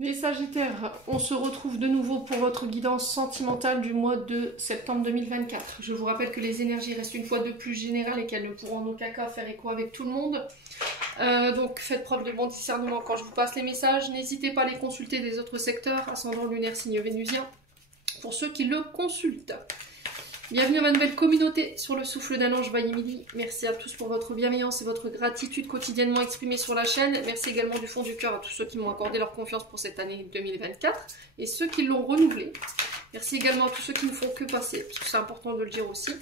Les Sagittaires, on se retrouve de nouveau pour votre guidance sentimentale du mois de septembre 2024. Je vous rappelle que les énergies restent une fois de plus générales et qu'elles ne pourront en aucun cas faire écho avec tout le monde. Donc faites preuve de bon discernement quand je vous passe les messages. N'hésitez pas à les consulter des autres secteurs, ascendant lunaire, signe vénusien, pour ceux qui le consultent. Bienvenue à ma nouvelle communauté sur le souffle d'un ange by Emily. Merci à tous pour votre bienveillance et votre gratitude quotidiennement exprimée sur la chaîne. Merci également du fond du cœur à tous ceux qui m'ont accordé leur confiance pour cette année 2024 et ceux qui l'ont renouvelée. Merci également à tous ceux qui ne font que passer, parce que c'est important de le dire aussi.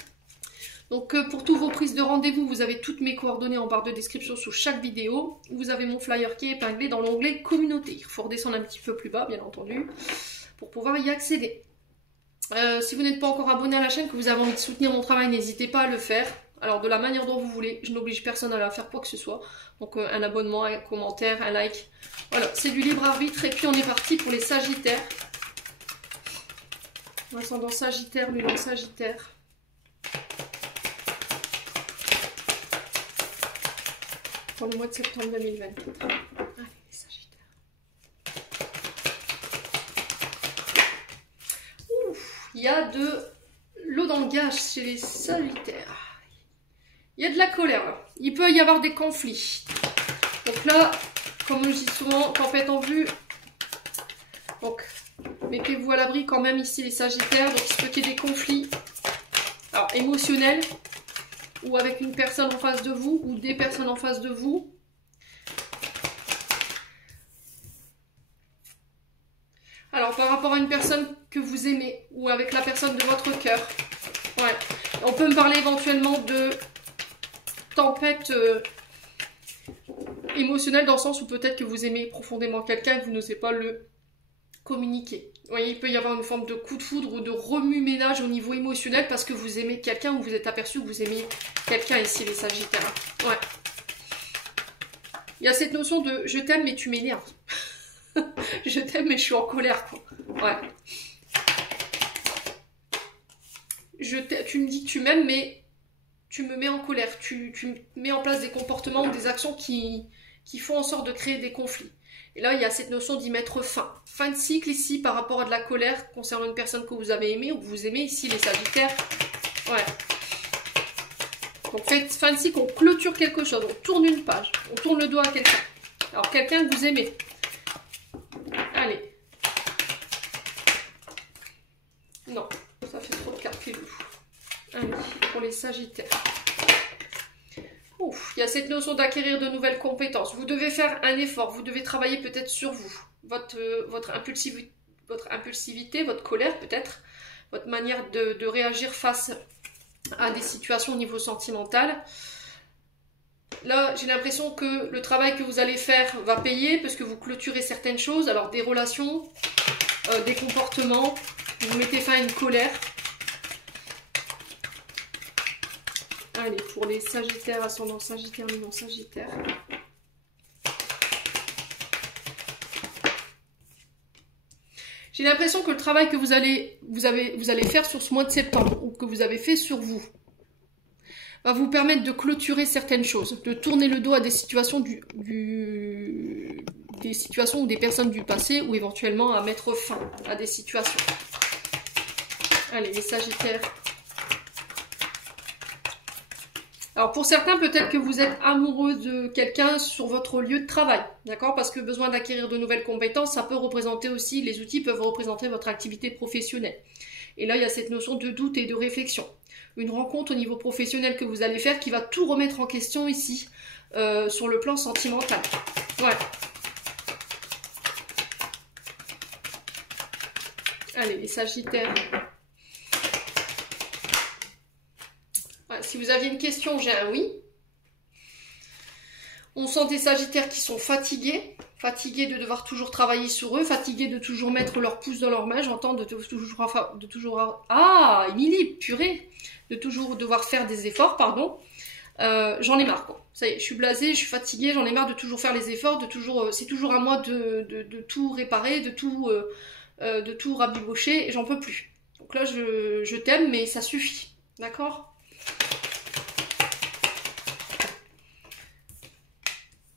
Donc pour toutes vos prises de rendez-vous, vous avez toutes mes coordonnées en barre de description sous chaque vidéo. Vous avez mon flyer qui est épinglé dans l'onglet communauté. Il faut redescendre un petit peu plus bas, bien entendu, pour pouvoir y accéder. Si vous n'êtes pas encore abonné à la chaîne, que vous avez envie de soutenir mon travail, n'hésitez pas à le faire. Alors de la manière dont vous voulez, je n'oblige personne à la faire quoi que ce soit. Donc un abonnement, un commentaire, un like. Voilà, c'est du libre arbitre. Et puis on est parti pour les Sagittaires. Ascendant Sagittaire, Lune Sagittaire. Pour le mois de septembre 2024. Allez, les Sagittaires. Il y a de l'eau dans le gage chez les Sagittaires. Il y a de la colère. Il peut y avoir des conflits. Donc là, comme je dis souvent, tempête en vue. Donc, mettez-vous à l'abri quand même ici les Sagittaires. Donc il se peut qu'il y ait des conflits. Alors, émotionnels. Ou avec une personne en face de vous. Ou des personnes en face de vous. Alors, par rapport à une personne que vous aimez, ou avec la personne de votre cœur. Ouais. On peut me parler éventuellement de tempête émotionnelle, dans le sens où peut-être que vous aimez profondément quelqu'un et que vous n'osez pas le communiquer. Vous voyez, il peut y avoir une forme de coup de foudre ou de remue-ménage au niveau émotionnel parce que vous aimez quelqu'un ou vous êtes aperçu que vous aimez quelqu'un ici, les Sagittaires. Ouais. Il y a cette notion de « je t'aime mais tu m'énerves ». Je t'aime mais je suis en colère, quoi. Ouais. Tu me dis que tu m'aimes mais tu me mets en colère. Tu mets en place des comportements ou des actions qui font en sorte de créer des conflits. Et là, il y a cette notion d'y mettre fin. Fin de cycle ici par rapport à de la colère concernant une personne que vous avez aimée ou que vous aimez ici, les Sagittaires. Ouais. Donc fin de cycle, on clôture quelque chose, on tourne une page, on tourne le dos à quelqu'un. Alors quelqu'un que vous aimez. Allez. Non, ça fait trop de cartes qui jouent. Allez, pour les Sagittaires. Ouf, il y a cette notion d'acquérir de nouvelles compétences. Vous devez faire un effort, vous devez travailler peut-être sur vous. Votre impulsivité, votre colère peut-être, votre manière de réagir face à des situations au niveau sentimental. Là, j'ai l'impression que le travail que vous allez faire va payer parce que vous clôturez certaines choses. Alors, des relations, des comportements, vous mettez fin à une colère. Allez, pour les Sagittaires, ascendant Sagittaire, Lune Sagittaire. J'ai l'impression que le travail que vous allez faire sur ce mois de septembre, ou que vous avez fait sur vous, va vous permettre de clôturer certaines choses, de tourner le dos à des situations des situations ou des personnes du passé, ou éventuellement à mettre fin à des situations. Allez, les Sagittaires. Alors pour certains, peut-être que vous êtes amoureux de quelqu'un sur votre lieu de travail, d'accord? Parce que besoin d'acquérir de nouvelles compétences, ça peut représenter aussi, les outils peuvent représenter votre activité professionnelle. Et là, il y a cette notion de doute et de réflexion. Une rencontre au niveau professionnel que vous allez faire qui va tout remettre en question ici, sur le plan sentimental. Ouais. Allez, les Sagittaires. Ouais, si vous aviez une question, j'ai un oui. On sent des Sagittaires qui sont fatigués. Fatigués de devoir toujours travailler sur eux, fatigués de toujours mettre leur pouce dans leur main, j'entends de toujours... Ah, Émilie, purée! De toujours devoir faire des efforts, pardon. J'en ai marre, quoi. Ça y est, je suis blasée, je suis fatiguée, j'en ai marre de toujours faire les efforts, c'est toujours à moi de tout réparer, de tout rabibocher, et j'en peux plus. Donc là, je t'aime, mais ça suffit, d'accord?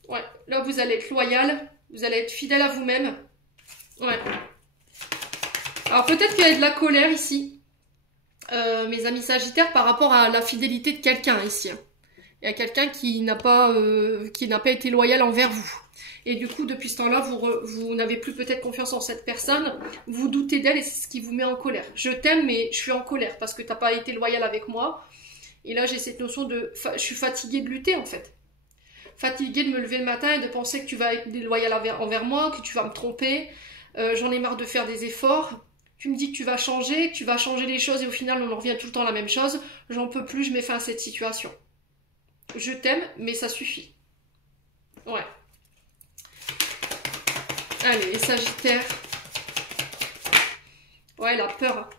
Ouais, là vous allez être loyal, vous allez être fidèle à vous-même. Ouais. Alors peut-être qu'il y a de la colère ici, mes amis Sagittaires, par rapport à la fidélité de quelqu'un ici. Il y a quelqu'un qui n'a pas été loyal envers vous. Et du coup, depuis ce temps-là, vous n'avez plus peut-être confiance en cette personne, vous doutez d'elle et c'est ce qui vous met en colère. Je t'aime, mais je suis en colère parce que tu n'as pas été loyal avec moi. Et là, j'ai cette notion de... Je suis fatiguée de lutter, en fait. Fatiguée de me lever le matin et de penser que tu vas être déloyal envers moi, que tu vas me tromper. J'en ai marre de faire des efforts. Tu me dis que tu vas changer les choses et au final, on en revient tout le temps à la même chose. J'en peux plus, je mets fin à cette situation. Je t'aime, mais ça suffit. Ouais. Allez, les Sagittaires. Ouais, la peur.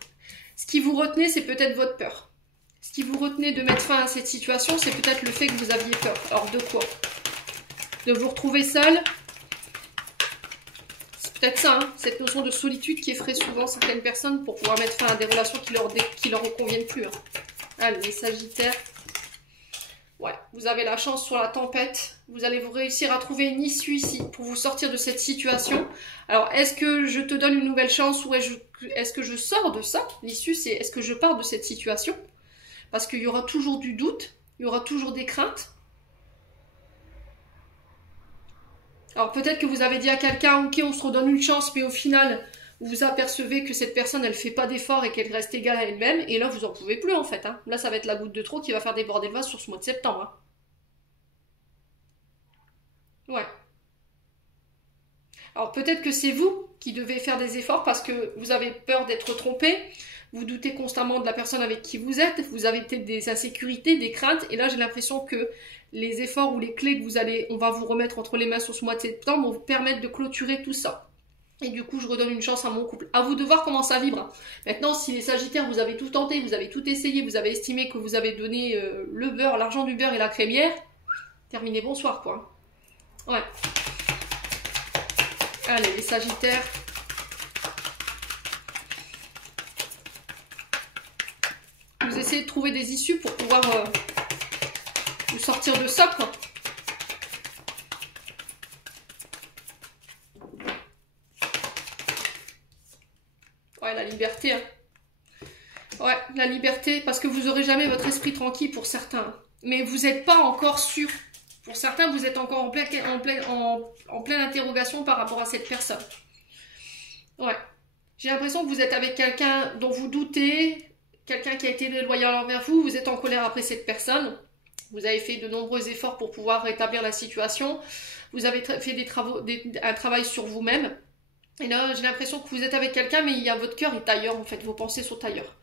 Ce qui vous retenait, c'est peut-être votre peur. Ce qui vous retenait de mettre fin à cette situation, c'est peut-être le fait que vous aviez peur. Alors, de quoi? De vous retrouver seul. C'est peut-être ça, hein, cette notion de solitude qui effraie souvent certaines personnes pour pouvoir mettre fin à des relations qui leur conviennent plus. Hein. Allez, les Sagittaires. Ouais, vous avez la chance sur la tempête. Vous allez vous réussir à trouver une issue ici pour vous sortir de cette situation. Alors, est-ce que je te donne une nouvelle chance ou est-ce que je sors de ça? L'issue, c'est est-ce que je pars de cette situation? Parce qu'il y aura toujours du doute, il y aura toujours des craintes. Alors, peut-être que vous avez dit à quelqu'un, ok, on se redonne une chance, mais au final, vous vous apercevez que cette personne, elle fait pas d'effort et qu'elle reste égale à elle-même, et là, vous en pouvez plus, en fait. Hein. Là, ça va être la goutte de trop qui va faire déborder le vase sur ce mois de septembre. Hein. Ouais. Alors, peut-être que c'est vous qui devez faire des efforts parce que vous avez peur d'être trompé, vous doutez constamment de la personne avec qui vous êtes, vous avez peut-être des insécurités, des craintes, et là, j'ai l'impression que les efforts ou les clés que on va vous remettre entre les mains sur ce mois de septembre vont vous permettre de clôturer tout ça. Et du coup, je redonne une chance à mon couple. À vous de voir comment ça vibre. Maintenant, si les Sagittaires, vous avez tout tenté, vous avez tout essayé, vous avez estimé que vous avez donné le beurre, l'argent du beurre et la crémière, terminez, bonsoir, quoi. Ouais. Allez, les Sagittaires. Vous essayez de trouver des issues pour pouvoir vous sortir de ça, quoi. Ouais, la liberté. Hein. Ouais, la liberté, parce que vous aurez jamais votre esprit tranquille pour certains. Mais vous n'êtes pas encore sûr. Pour certains, vous êtes encore en pleine interrogation par rapport à cette personne. Ouais. J'ai l'impression que vous êtes avec quelqu'un dont vous doutez, quelqu'un qui a été déloyal envers vous, vous êtes en colère après cette personne. Vous avez fait de nombreux efforts pour pouvoir rétablir la situation. Vous avez fait un travail sur vous-même. Et là, j'ai l'impression que vous êtes avec quelqu'un, mais votre cœur est ailleurs, en fait. Vos pensées sont ailleurs.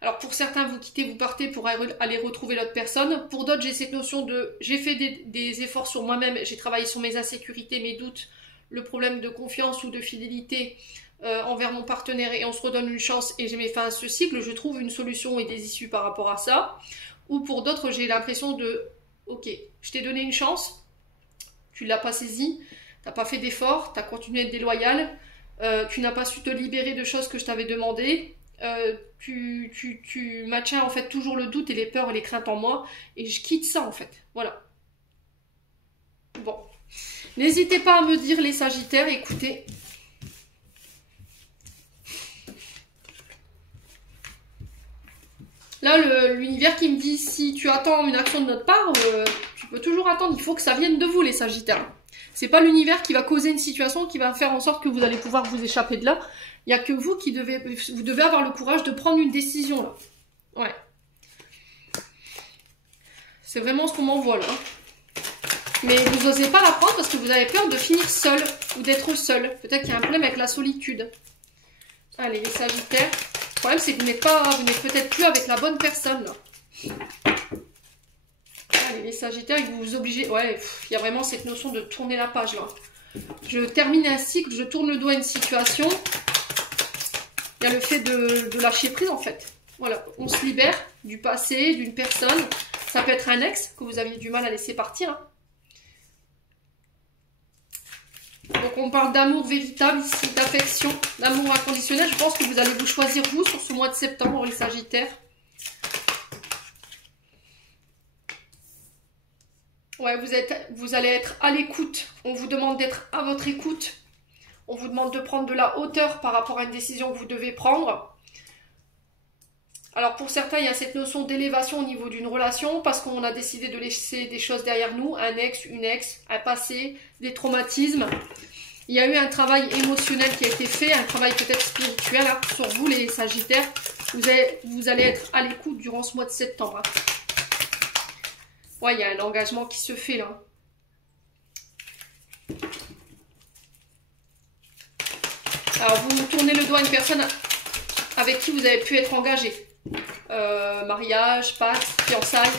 Alors, pour certains, vous quittez, vous partez pour aller retrouver l'autre personne. Pour d'autres, j'ai cette notion de... J'ai fait des efforts sur moi-même. J'ai travaillé sur mes insécurités, mes doutes, le problème de confiance ou de fidélité envers mon partenaire. Et on se redonne une chance et j'ai mis fin à ce cycle. Je trouve une solution et des issues par rapport à ça. Ou pour d'autres, j'ai l'impression de... Ok, je t'ai donné une chance. Tu ne l'as pas saisie. Tu n'as pas fait d'efforts, tu as continué à être déloyal, tu n'as pas su te libérer de choses que je t'avais demandé, tu maintiens en fait toujours le doute et les peurs et les craintes en moi, et je quitte ça en fait, voilà. Bon, n'hésitez pas à me dire les Sagittaires, écoutez. Là, l'univers qui me dit si tu attends une action de notre part, tu peux toujours attendre, il faut que ça vienne de vous les Sagittaires. C'est pas l'univers qui va causer une situation qui va faire en sorte que vous allez pouvoir vous échapper de là. Il n'y a que vous qui devez avoir le courage de prendre une décision là. Ouais. C'est vraiment ce qu'on m'envoie là. Mais vous n'osez pas la prendre parce que vous avez peur de finir seul ou d'être seul. Peut-être qu'il y a un problème avec la solitude. Allez, les Sagittaires. Le problème c'est que vous n'êtes peut-être plus avec la bonne personne là. Allez, les Sagittaires, vous vous obligez... Ouais, il y a vraiment cette notion de tourner la page, là. Je termine un cycle, je tourne le dos à une situation. Il y a le fait de lâcher prise, en fait. Voilà, on se libère du passé, d'une personne. Ça peut être un ex que vous aviez du mal à laisser partir. Hein. Donc, on parle d'amour véritable ici, d'affection, d'amour inconditionnel. Je pense que vous allez vous choisir, vous, sur ce mois de septembre, les Sagittaires. Ouais, vous allez être à l'écoute. On vous demande d'être à votre écoute. On vous demande de prendre de la hauteur par rapport à une décision que vous devez prendre. Alors pour certains, il y a cette notion d'élévation au niveau d'une relation parce qu'on a décidé de laisser des choses derrière nous, un ex, une ex, un passé, des traumatismes. Il y a eu un travail émotionnel qui a été fait, un travail peut-être spirituel hein, sur vous les Sagittaires. Vous allez être à l'écoute durant ce mois de septembre. Hein. Ouais, il y a un engagement qui se fait là. Alors vous tournez le doigt à une personne avec qui vous avez pu être engagé. Mariage, pax, fiançailles.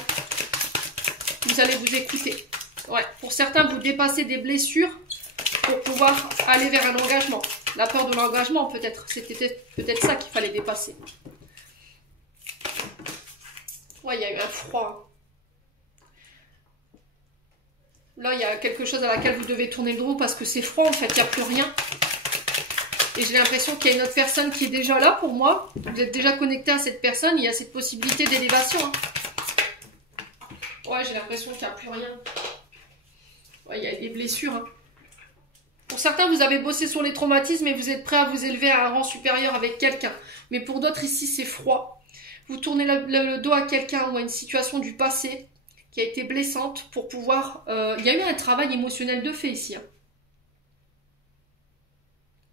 Vous allez vous écouter. Ouais. Pour certains, vous dépassez des blessures pour pouvoir aller vers un engagement. La peur de l'engagement, peut-être. C'était peut-être ça qu'il fallait dépasser. Ouais, il y a eu un froid. Là, il y a quelque chose à laquelle vous devez tourner le dos parce que c'est froid, en fait. Il n'y a plus rien. Et j'ai l'impression qu'il y a une autre personne qui est déjà là pour moi. Vous êtes déjà connecté à cette personne. Il y a cette possibilité d'élévation. Hein. Ouais, j'ai l'impression qu'il n'y a plus rien. Ouais, il y a des blessures. Hein. Pour certains, vous avez bossé sur les traumatismes et vous êtes prêt à vous élever à un rang supérieur avec quelqu'un. Mais pour d'autres, ici, c'est froid. Vous tournez le dos à quelqu'un ou à une situation du passé qui a été blessante pour pouvoir... il y a eu un travail émotionnel de fait ici. Hein.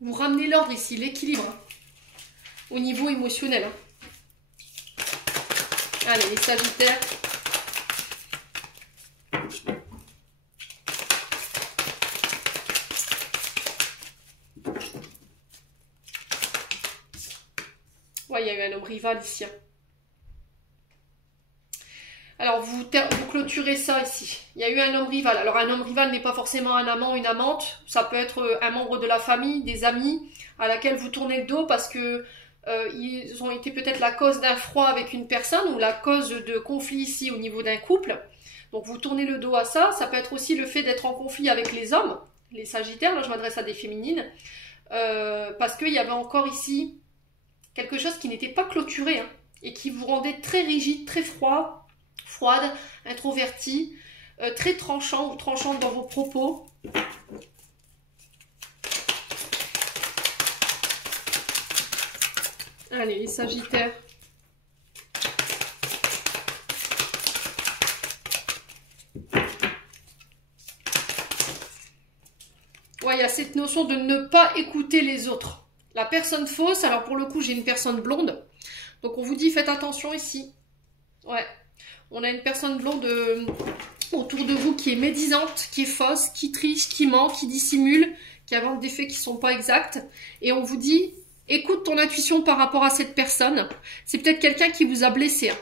Vous ramenez l'ordre ici, l'équilibre, hein, au niveau émotionnel. Hein. Allez, les Sagittaires. Ouais, il y a eu un homme rival ici. Hein. Alors, vous clôturez ça ici. Il y a eu un homme rival. Alors, un homme rival n'est pas forcément un amant, une amante. Ça peut être un membre de la famille, des amis, à laquelle vous tournez le dos parce que ils ont été peut-être la cause d'un froid avec une personne ou la cause de conflit ici au niveau d'un couple. Donc, vous tournez le dos à ça. Ça peut être aussi le fait d'être en conflit avec les hommes, les Sagittaires. Là, je m'adresse à des féminines. Parce qu'il y avait encore ici quelque chose qui n'était pas clôturé hein, et qui vous rendait très rigide, très froide, introverti, très tranchant ou tranchante dans vos propos. Allez, les Sagittaires. Ouais, il y a cette notion de ne pas écouter les autres. La personne fausse, alors pour le coup, j'ai une personne blonde. Donc on vous dit, faites attention ici. Ouais. On a une personne blonde autour de vous qui est médisante, qui est fausse, qui triche, qui ment, qui dissimule, qui invente des faits qui ne sont pas exacts. Et on vous dit, écoute ton intuition par rapport à cette personne. C'est peut-être quelqu'un qui vous a blessé. Hein.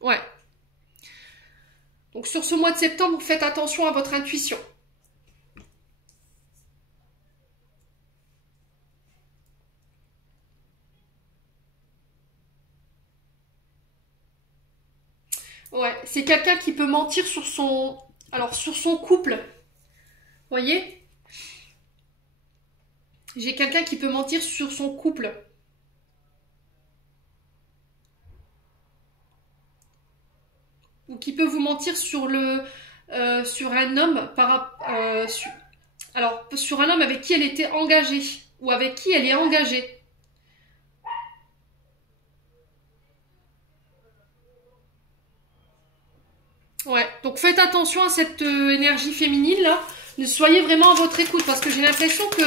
Ouais. Donc sur ce mois de septembre, faites attention à votre intuition. Ouais, c'est quelqu'un qui peut mentir sur son... Alors, sur son couple. Voyez? J'ai quelqu'un qui peut mentir sur son couple. Ou qui peut vous mentir sur le... sur un homme alors, sur un homme avec qui elle était engagée. Ou avec qui elle est engagée. Ouais, donc faites attention à cette énergie féminine là. Ne soyez vraiment à votre écoute parce que j'ai l'impression que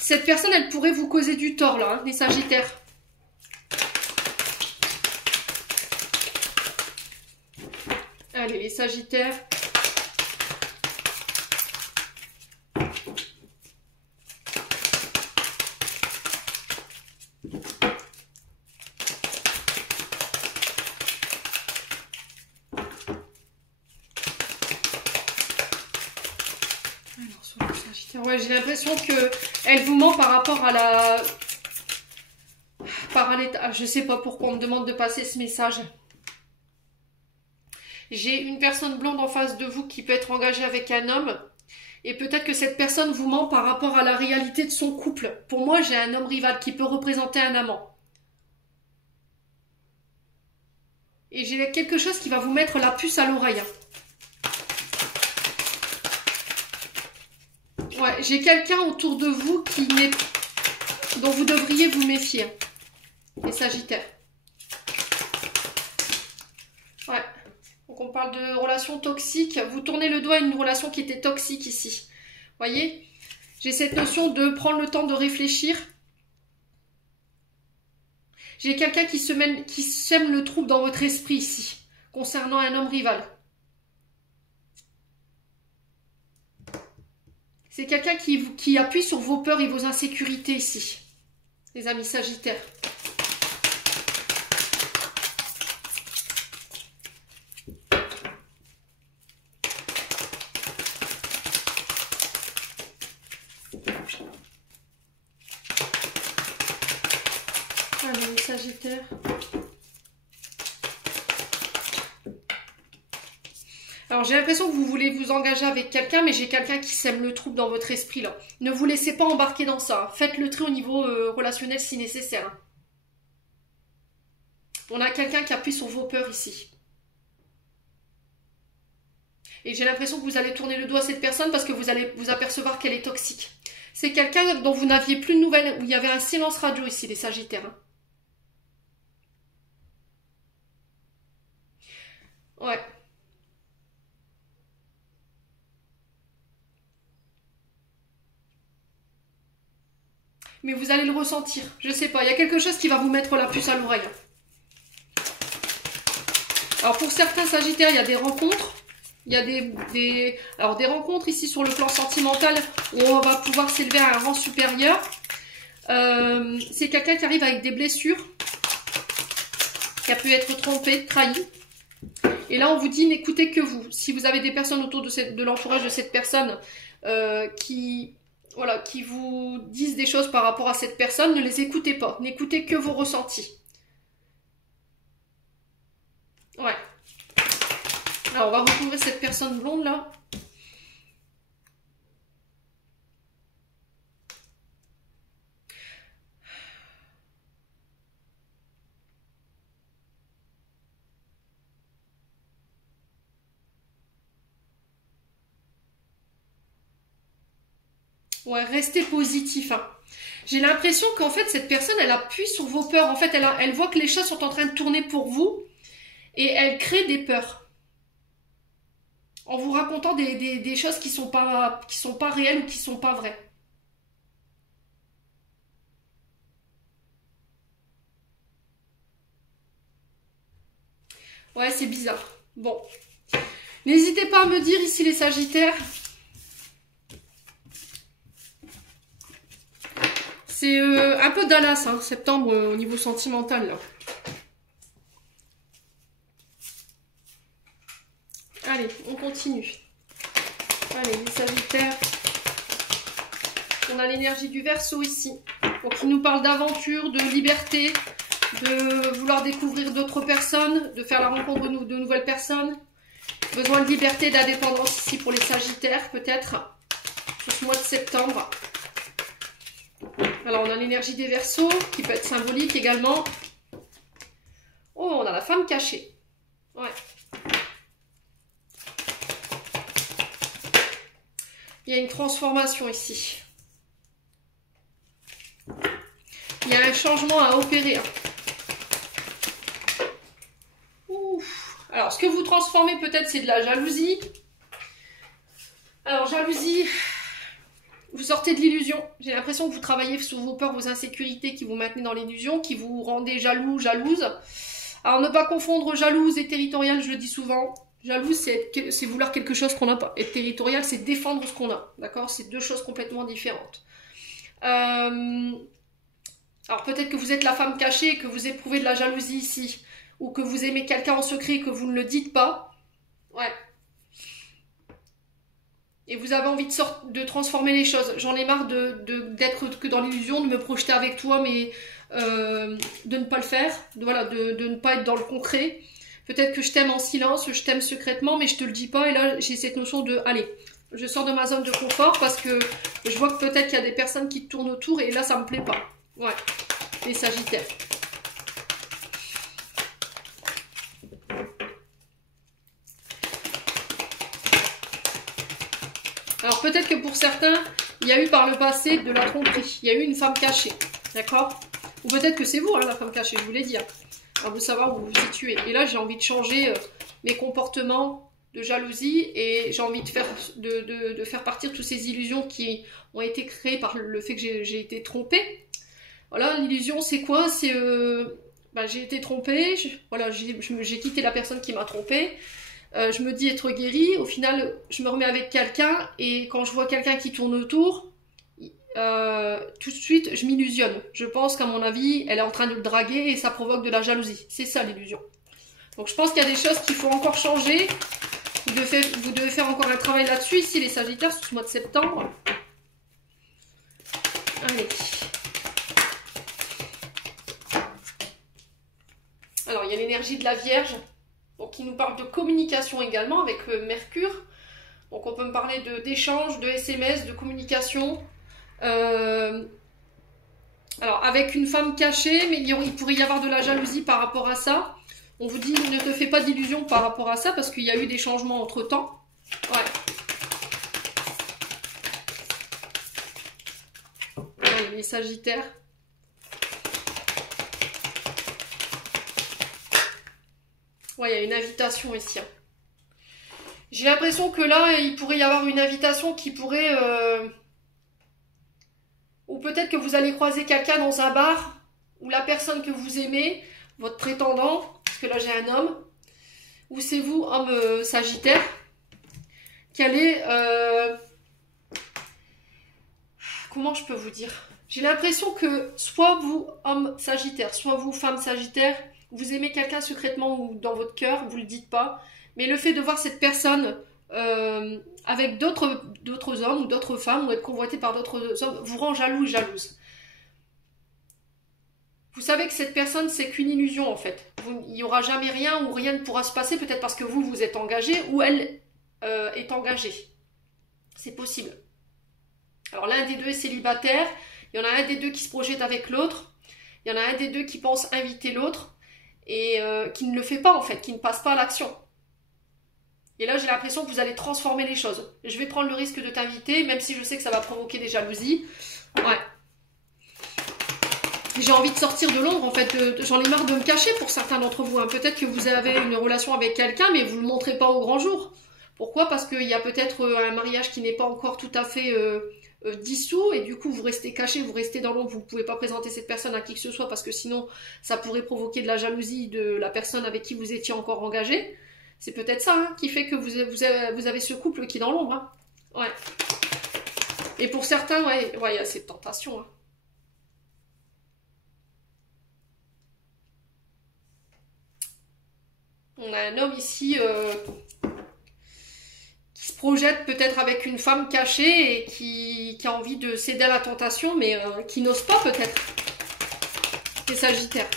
cette personne elle pourrait vous causer du tort là, hein, les Sagittaires. Allez, les Sagittaires. Ouais, j'ai l'impression que elle vous ment par rapport à la... Je sais pas pourquoi on me demande de passer ce message. J'ai une personne blonde en face de vous qui peut être engagée avec un homme. Et peut-être que cette personne vous ment par rapport à la réalité de son couple. Pour moi, j'ai un homme rival qui peut représenter un amant. Et j'ai quelque chose qui va vous mettre la puce à l'oreille. Ouais, Ouais, j'ai quelqu'un autour de vous dont vous devriez vous méfier. Les Sagittaires. Ouais. Donc on parle de relations toxiques. Vous tournez le doigt à une relation qui était toxique ici. Voyez? J'ai cette notion de prendre le temps de réfléchir. J'ai quelqu'un qui sème le trouble dans votre esprit ici, concernant un homme rival. C'est quelqu'un qui appuie sur vos peurs et vos insécurités ici, les amis Sagittaires. Allez, les Sagittaires. Alors j'ai l'impression que vous voulez vous engager avec quelqu'un, mais j'ai quelqu'un qui sème le trouble dans votre esprit là. Ne vous laissez pas embarquer dans ça. Faites le tri au niveau relationnel si nécessaire. On a quelqu'un qui appuie sur vos peurs ici. Et j'ai l'impression que vous allez tourner le doigt à cette personne parce que vous allez vous apercevoir qu'elle est toxique. C'est quelqu'un dont vous n'aviez plus de nouvelles, où il y avait un silence radio ici, les Sagittaires. Ouais. Mais vous allez le ressentir. Je sais pas, il y a quelque chose qui va vous mettre la puce à l'oreille. Alors pour certains Sagittaires, il y a des rencontres. Il y a des rencontres ici sur le plan sentimental où on va pouvoir s'élever à un rang supérieur. C'est quelqu'un qui arrive avec des blessures, qui a pu être trompé, trahi. Et là, on vous dit n'écoutez que vous. Si vous avez des personnes autour de l'entourage de cette personne qui vous disent des choses par rapport à cette personne, ne les écoutez pas. N'écoutez que vos ressentis. Ouais. Alors, on va recouvrir cette personne blonde, là. Ouais, restez positif, hein. J'ai l'impression qu'en fait, cette personne, elle appuie sur vos peurs. En fait, elle voit que les choses sont en train de tourner pour vous et elle crée des peurs. En vous racontant des choses qui sont pas réelles ou qui sont pas vraies. Ouais, c'est bizarre. Bon. N'hésitez pas à me dire ici les Sagittaires. C'est un peu Dallas, hein, septembre au niveau sentimental, là. Allez, on continue. Allez, les Sagittaires. On a l'énergie du Verseau ici. Donc, il nous parle d'aventure, de liberté, de vouloir découvrir d'autres personnes, de faire la rencontre de nouvelles personnes. Besoin de liberté, d'indépendance ici pour les Sagittaires, peut-être, sur ce mois de septembre. Alors, on a l'énergie des Verseaux, qui peut être symbolique également. Oh, on a la femme cachée. Ouais. Il y a une transformation ici. Il y a un changement à opérer. Ouf. Alors, ce que vous transformez peut-être, c'est de la jalousie. Alors, jalousie, vous sortez de l'illusion. J'ai l'impression que vous travaillez sur vos peurs, vos insécurités qui vous maintenez dans l'illusion, qui vous rendez jaloux, jalouse. Alors, ne pas confondre jalouse et territoriale, je le dis souvent. Jalouse, c'est vouloir quelque chose qu'on n'a pas. Et territorial, c'est défendre ce qu'on a. D'accord? C'est deux choses complètement différentes. Alors peut-être que vous êtes la femme cachée, que vous éprouvez de la jalousie ici. Ou que vous aimez quelqu'un en secret et que vous ne le dites pas. Ouais. Et vous avez envie de transformer les choses. J'en ai marre d'être que dans l'illusion, de me projeter avec toi, mais de ne pas le faire. De ne pas être dans le concret. Peut-être que je t'aime en silence, je t'aime secrètement, mais je te le dis pas. Et là, j'ai cette notion de, allez, je sors de ma zone de confort parce que je vois que peut-être qu'il y a des personnes qui tournent autour et là, ça me plaît pas. Ouais, les Sagittaires. Alors peut-être que pour certains, il y a eu par le passé de la tromperie. Il y a eu une femme cachée. D'accord? Ou peut-être que c'est vous, hein, la femme cachée, je vous l'ai dit. Hein. À vous savoir où vous vous situez. Et là, j'ai envie de changer mes comportements de jalousie et j'ai envie de faire partir toutes ces illusions qui ont été créées par le fait que j'ai été trompée. Voilà, l'illusion, c'est quoi? C'est... j'ai été trompée, voilà, j'ai quitté la personne qui m'a trompée. Je me dis être guérie, au final je me remets avec quelqu'un et quand je vois quelqu'un qui tourne autour, tout de suite je m'illusionne. Je pense qu'à mon avis elle est en train de le draguer et ça provoque de la jalousie. C'est ça l'illusion. Donc je pense qu'il y a des choses qu'il faut encore changer. Vous devez faire encore un travail là-dessus ici les Sagittaires sur ce mois de septembre. Allez. Alors il y a l'énergie de la Vierge. Donc, qui nous parle de communication également avec Mercure. Donc, on peut me parler d'échanges, de SMS, de communication. Alors, avec une femme cachée, mais il pourrait y avoir de la jalousie par rapport à ça. On vous dit, ne te fais pas d'illusions par rapport à ça, parce qu'il y a eu des changements entre-temps. Ouais. Allez, les Sagittaires. Ouais, il y a une invitation ici. Hein. J'ai l'impression que là, il pourrait y avoir une invitation qui pourrait... Ou peut-être que vous allez croiser quelqu'un dans un bar, ou la personne que vous aimez, votre prétendant, parce que là j'ai un homme, ou c'est vous, homme Sagittaire, qui allez... Comment je peux vous dire? J'ai l'impression que soit vous, homme Sagittaire, soit vous, femme Sagittaire, vous aimez quelqu'un secrètement ou dans votre cœur, vous ne le dites pas, mais le fait de voir cette personne avec d'autres hommes ou d'autres femmes ou être convoité par d'autres hommes vous rend jaloux et jalouse. Vous savez que cette personne, c'est qu'une illusion en fait. Il n'y aura jamais rien ou rien ne pourra se passer, peut-être parce que vous êtes engagé ou elle est engagée. C'est possible. Alors l'un des deux est célibataire, il y en a un des deux qui se projette avec l'autre, il y en a un des deux qui pense inviter l'autre, et qui ne le fait pas en fait, qui ne passe pas à l'action. Et là j'ai l'impression que vous allez transformer les choses. Je vais prendre le risque de t'inviter, même si je sais que ça va provoquer des jalousies. Ouais. J'ai envie de sortir de l'ombre en fait, j'en ai marre de me cacher pour certains d'entre vous. Hein. Peut-être que vous avez une relation avec quelqu'un, mais vous ne le montrez pas au grand jour. Pourquoi? Parce qu'il y a peut-être un mariage qui n'est pas encore tout à fait dissous et du coup vous restez caché, vous restez dans l'ombre, vous ne pouvez pas présenter cette personne à qui que ce soit parce que sinon ça pourrait provoquer de la jalousie de la personne avec qui vous étiez encore engagé. C'est peut-être ça hein, qui fait que vous avez ce couple qui est dans l'ombre. Hein. Ouais. Et pour certains, ouais, il y a cette tentation. Hein. On a un homme ici qui se projette peut-être avec une femme cachée et qui a envie de céder à la tentation, mais qui n'ose pas peut-être. Les Sagittaires.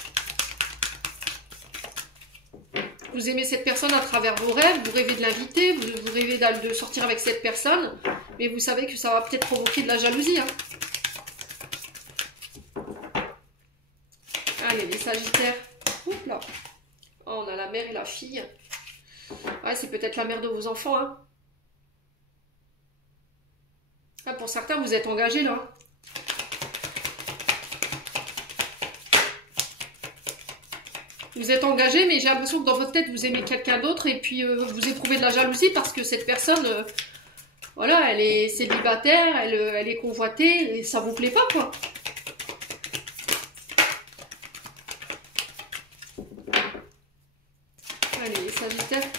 Vous aimez cette personne à travers vos rêves, vous rêvez de l'inviter, vous rêvez de sortir avec cette personne, mais vous savez que ça va peut-être provoquer de la jalousie. Hein. Allez, les Sagittaires. Oups là. Oh, on a la mère et la fille. Ouais, c'est peut-être la mère de vos enfants. Hein. Ah, pour certains, vous êtes engagés là. Vous êtes engagé, mais j'ai l'impression que dans votre tête, vous aimez quelqu'un d'autre et puis vous éprouvez de la jalousie parce que cette personne, voilà, elle est célibataire, elle est convoitée et ça vous plaît pas, quoi. Allez, les Sagittaires.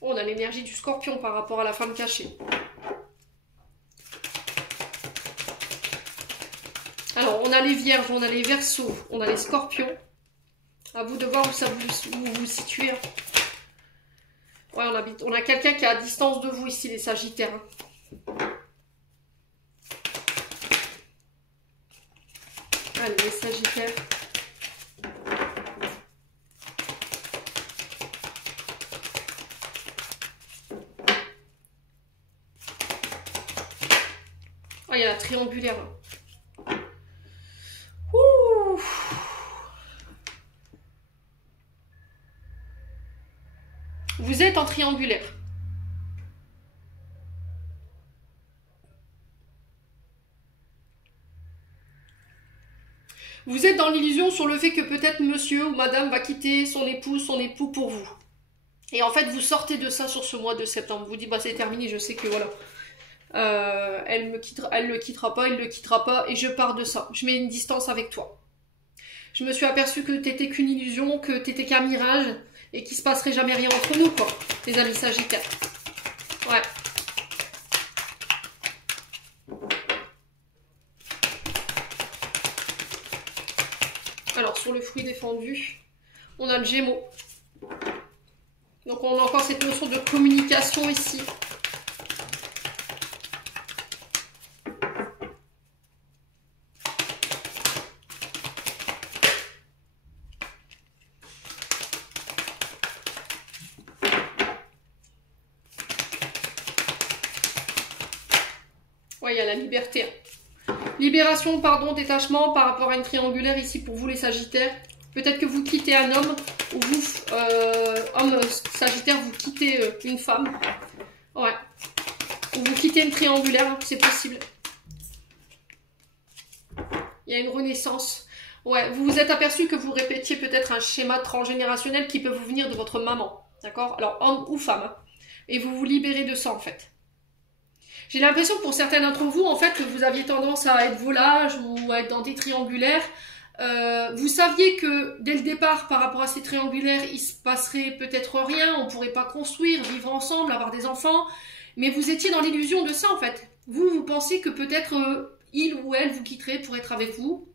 Oh, on a l'énergie du Scorpion par rapport à la femme cachée. Alors, on a les Vierges, on a les Verseaux, on a les Scorpions. À vous de voir où ça vous situez. Ouais, on a quelqu'un qui est à distance de vous ici, les Sagittaires. Allez, les Sagittaires. Ah, il y a la triangulaire. Ouh. Vous êtes en triangulaire. Vous êtes dans l'illusion sur le fait que peut-être monsieur ou madame va quitter son épouse, son époux pour vous. Et en fait, vous sortez de ça sur ce mois de septembre. Vous dites, bah c'est terminé, je sais que voilà. Elle le quittera pas, il le quittera pas, et je pars de ça. Je mets une distance avec toi. Je me suis aperçue que t'étais qu'une illusion, que t'étais qu'un mirage, et qu'il se passerait jamais rien entre nous, quoi, les amis sagittaires. Ouais. Alors, sur le fruit défendu, on a le Gémeaux. Donc, on a encore cette notion de communication ici. Ouais, il y a la liberté. Libération, pardon, détachement par rapport à une triangulaire ici pour vous les Sagittaires. Peut-être que vous quittez un homme ou vous, homme Sagittaire, vous quittez une femme. Ouais. Ou vous quittez une triangulaire, c'est possible. Il y a une renaissance. Ouais, vous vous êtes aperçu que vous répétiez peut-être un schéma transgénérationnel qui peut vous venir de votre maman. D'accord? Alors, homme ou femme. Hein. Et vous vous libérez de ça, en fait. J'ai l'impression que pour certains d'entre vous, en fait, que vous aviez tendance à être volage ou à être dans des triangulaires. Vous saviez que dès le départ, par rapport à ces triangulaires, il se passerait peut-être rien, on pourrait pas construire, vivre ensemble, avoir des enfants. Mais vous étiez dans l'illusion de ça, en fait. Vous pensez que peut-être il ou elle vous quitterait pour être avec vous.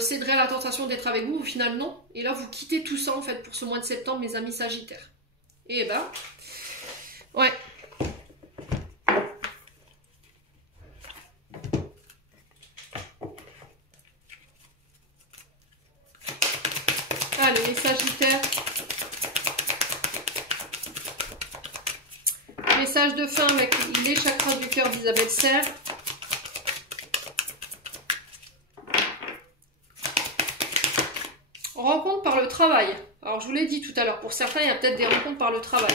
Céderait à la tentation d'être avec vous, au final non. Et là, vous quittez tout ça, en fait, pour ce mois de septembre, mes amis Sagittaires. Et ben, ouais. Allez, les Sagittaires. Message de fin avec les chakras du cœur d'Isabelle Serre. Rencontre par le travail. Alors, je vous l'ai dit tout à l'heure, pour certains, il y a peut-être des rencontres par le travail.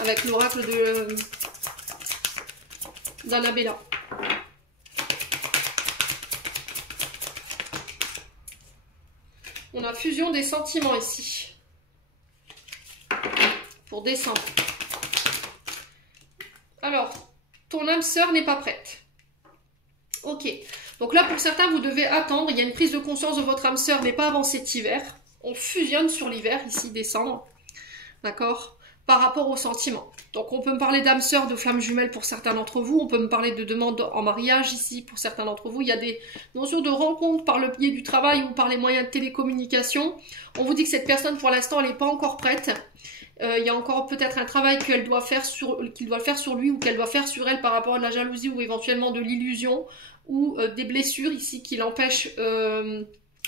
Avec l'oracle d'Annabella. On a fusion des sentiments ici. Pour décembre. Alors, ton âme sœur n'est pas prête. Ok. Donc là, pour certains, vous devez attendre. Il y a une prise de conscience de votre âme sœur, mais pas avant cet hiver. On fusionne sur l'hiver, ici, décembre. D'accord? Par rapport aux sentiments. Donc, on peut me parler d'âme sœur, de flamme jumelle pour certains d'entre vous. On peut me parler de demande en mariage, ici, pour certains d'entre vous. Il y a des notions de rencontre par le biais du travail ou par les moyens de télécommunication. On vous dit que cette personne, pour l'instant, elle n'est pas encore prête. Il y a encore peut-être un travail qu'il doit faire sur lui ou qu'elle doit faire sur elle par rapport à de la jalousie ou éventuellement de l'illusion ou des blessures ici qui l'empêchent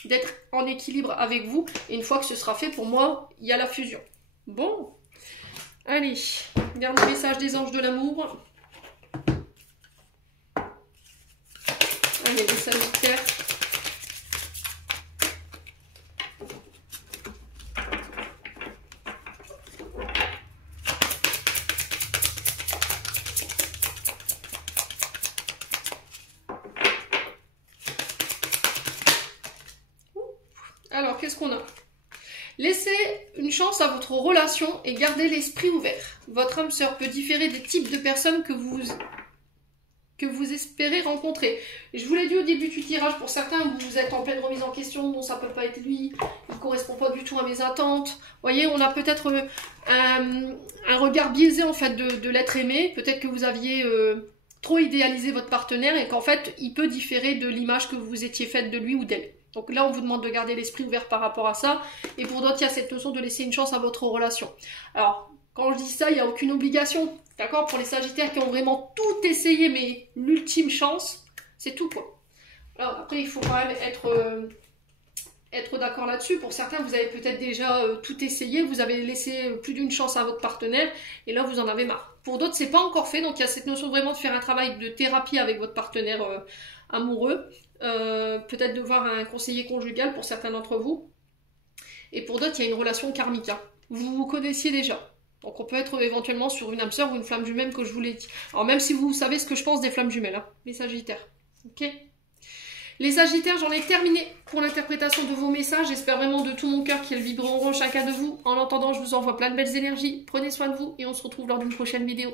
d'être en équilibre avec vous. Et une fois que ce sera fait, pour moi, il y a la fusion. Bon, allez, regarde le message des anges de l'amour. Allez, les Sagittaires. Alors, qu'est-ce qu'on a? Laissez une chance à votre relation et gardez l'esprit ouvert. Votre âme sœur peut différer des types de personnes que vous espérez rencontrer. Et je vous l'ai dit au début du tirage, pour certains, vous êtes en pleine remise en question, non, ça peut pas être lui, il ne correspond pas du tout à mes attentes. Vous voyez, on a peut-être un regard biaisé en fait de l'être aimé. Peut-être que vous aviez trop idéalisé votre partenaire et qu'en fait, il peut différer de l'image que vous étiez faite de lui ou d'elle. Donc là, on vous demande de garder l'esprit ouvert par rapport à ça. Et pour d'autres, il y a cette notion de laisser une chance à votre relation. Alors, quand je dis ça, il n'y a aucune obligation. D'accord? Pour les Sagittaires qui ont vraiment tout essayé, mais l'ultime chance, c'est tout quoi. Alors après, il faut quand même être d'accord là-dessus. Pour certains, vous avez peut-être déjà tout essayé. Vous avez laissé plus d'une chance à votre partenaire. Et là, vous en avez marre. Pour d'autres, c'est pas encore fait. Donc, il y a cette notion vraiment de faire un travail de thérapie avec votre partenaire amoureux. Peut-être de voir un conseiller conjugal pour certains d'entre vous. Et pour d'autres, il y a une relation karmique. Hein. Vous vous connaissiez déjà. Donc on peut être éventuellement sur une âme sœur ou une flamme jumelle que je vous l'ai dit. Alors même si vous savez ce que je pense des flammes jumelles, hein, les Sagittaires. Ok. Les Sagittaires, j'en ai terminé pour l'interprétation de vos messages. J'espère vraiment de tout mon cœur qu'ils vibreront chacun de vous. En attendant, je vous envoie plein de belles énergies. Prenez soin de vous et on se retrouve lors d'une prochaine vidéo.